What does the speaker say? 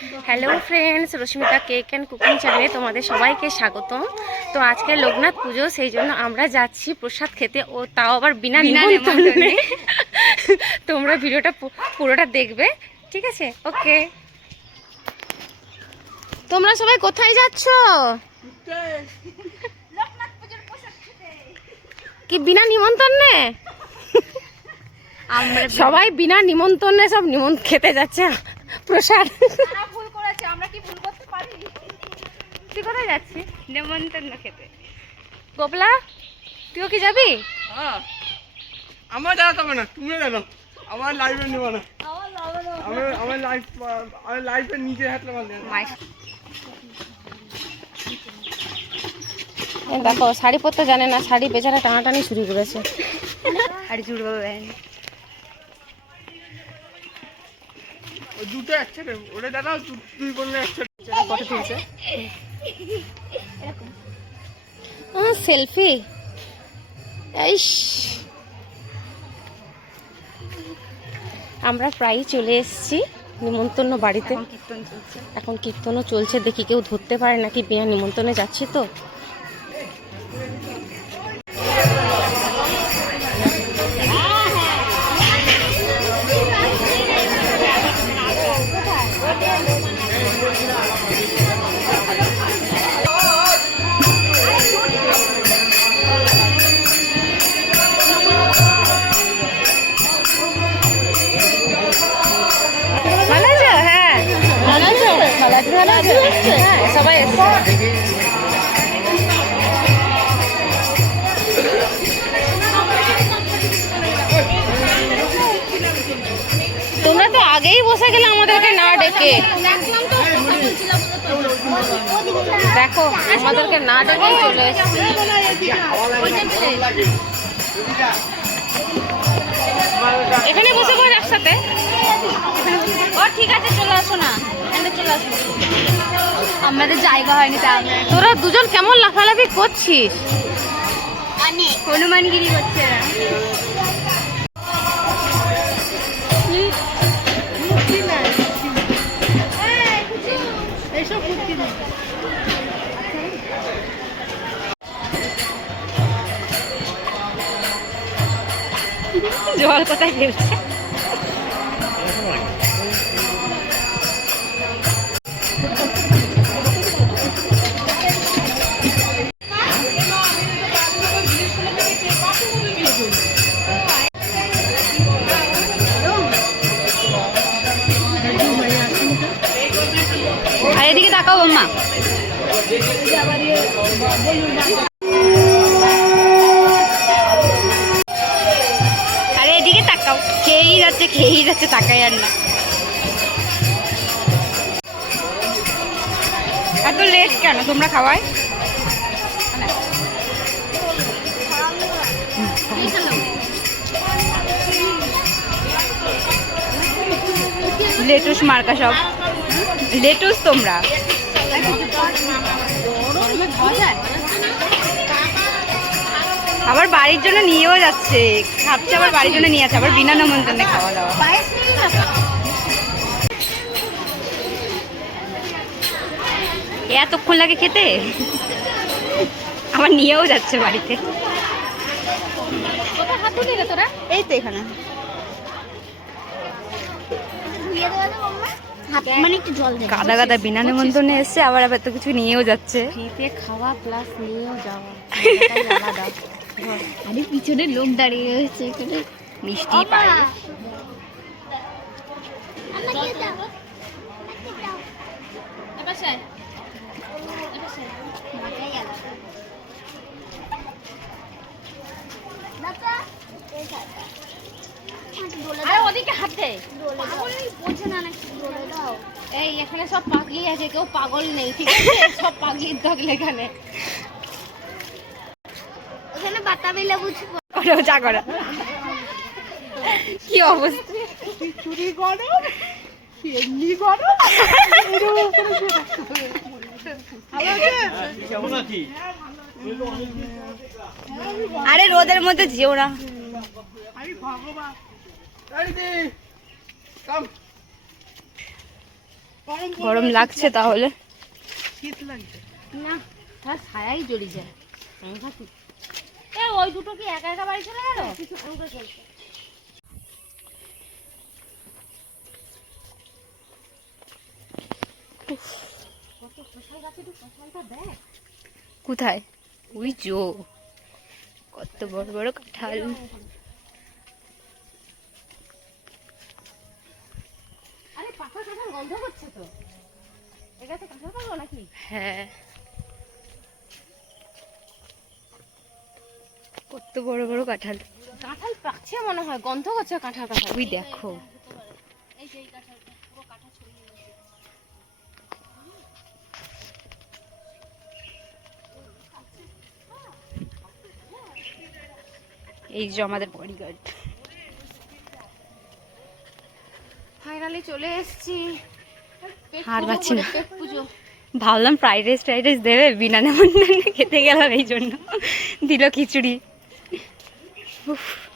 Hello friends Rashmita cake and cooking চ্যানেলে তোমাদের সবাইকে স্বাগতম। তো আজকে লোকনাথ পুজো সেই জন্য আমরা যাচ্ছি প্রসাদ খেতে। ও তাও আবার বিনা নিমন্ত্রণে। নিমন্ত্রণে। তোমরা ভিডিওটা পুরোটা দেখবে ঠিক আছে? ওকে তোমরা সবাই কোথায় যাচ্ছ? কি বিনা নিমন্ত্রণে? আমরা সবাই বিনা নিমন্ত্রণে সব নিমন খেতে যাচ্ছে। প্রসাদ। ভুল করেছি আমরা কি ভুল করতে পারি? তুই কোথায় যাচ্ছিস? নেমন্তন্ন খেতে। গোপলা তুইও কি যাবি? হ্যাঁ আমার জানা যাবে না তুমি জানো আমার লাইফে নেব না। আমি আমার লাইফ আমার লাইফে নিজে হাতে মারলে দেখো শাড়ি পরতে জানে না শাড়ি বেচারা টানাটানি শুরু করেছে। আর জুড়বো দুটো একসাথে ওটা দাদা দুই বললে একসাথে ফটো তুলছে সেলফি ইস। আমরা প্রায়ই চলে এসেছি নিমন্ত্রণ বাড়িতে। এখন কীর্তন এখন কীর্তনও চলছে দেখি কেউ ধরতে পারে নাকি। বিনা নিমন্ত্রণে যাচ্ছি তো। হ্যাঁ সবাই তোমরা তো আগেই বসে গেলে আমাদেরকে না ডেকে। দেখো, আমাদেরকে না ডেকেই চলে এখানে বসে পড় একসাথে। ও, ঠিক আছে, চলে আসো না। আমাদের জায়গা হয়নি আমরা তোরা দুজন কেমন লাফালাফি করছিস? হনুমানগিরি করছে। জল কোথায় ফেলছে এদিকে তাকাও বম্মা। আরে এদিকে তাকাও। খেয়েই যাচ্ছে খেয়েই যাচ্ছে, তাকাই আর না। এত লেট কেন? তোমরা খাওয়ায় লেটুস মার্কা সব। লেটুস তোমরা। আবার বাড়ির জন্য নিয়েও যাচ্ছে। খাচ্ছে আবার বাড়ির জন্য নিয়ে যাচ্ছে আবার বিনা নিমন্ত্রণে খাওয়া দাওয়া। এতক্ষণ লাগে খেতে? আবার নিয়েও যাচ্ছে বাড়িতে। এই তো এখানে। মানে একটু জল দে গাদা গাদা বিনা নিমন্ত্রণে এসছে আবার আবার তো কিছু নিয়েও যাচ্ছে। খেতে খাওয়া প্লাস নিয়েও যাওয়া। আরে পিছনে লোক দাঁড়িয়ে রয়েছে এখানে। মিষ্টি পাই আরে ওদিকে হাত দে বোঝে না নাকি দোলে দাও এই এখানে সব পাগলি আছে কেউ পাগল নেই ঠিক আছে? সব পাগলির থাকলে এখানে। ওখানে বাতাবি লেবু করো যা করো। কি অবস্থা? চুরি করো এমনি করো আরে রোদের মধ্যে যেও না। আমি ভগবান গরম লাগছে তাহলে। শীত লাগছে। না তার ছায়াই জ্বলি যায়। এ ওই দুটো কি একা একা বাড়ি চলে গেল? কোথায়? ওই জো কত বড় বড় কাঁঠাল। গন্ধ করছে তো? এটা তো কাঁঠাল পাবো নাকি? হ্যাঁ। কত বড় বড় কাঁঠাল। কাঁঠাল পাকছে মনে হয় গন্ধ করছে কাঁঠাল কাঁঠাল ওই দেখো। এই যে আমাদের বডিগার্ড। ফাইনালি চলে এসেছি। আর পাচ্ছি না। ভাবলাম ফ্রাইড রাইস ফ্রাইড রাইস দেবে বিনা নেমন্তন্নে খেতে গেলাম এই জন্য। দিল খিচুড়ি। উফ।